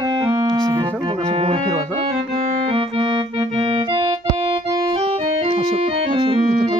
Sige, sir. Mga subukan piroso. Pasok, pasok. Ito.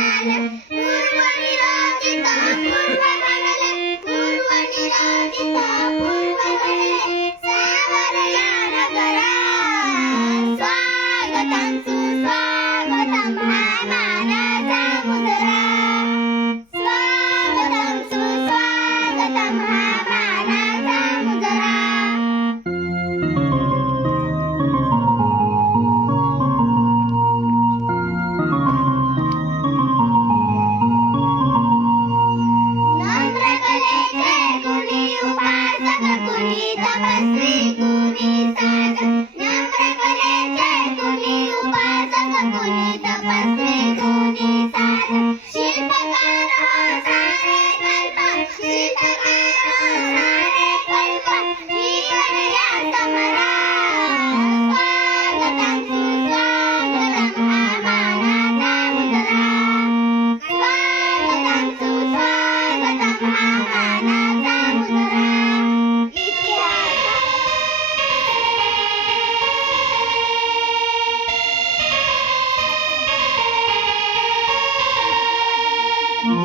Christmas.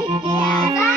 てくだ。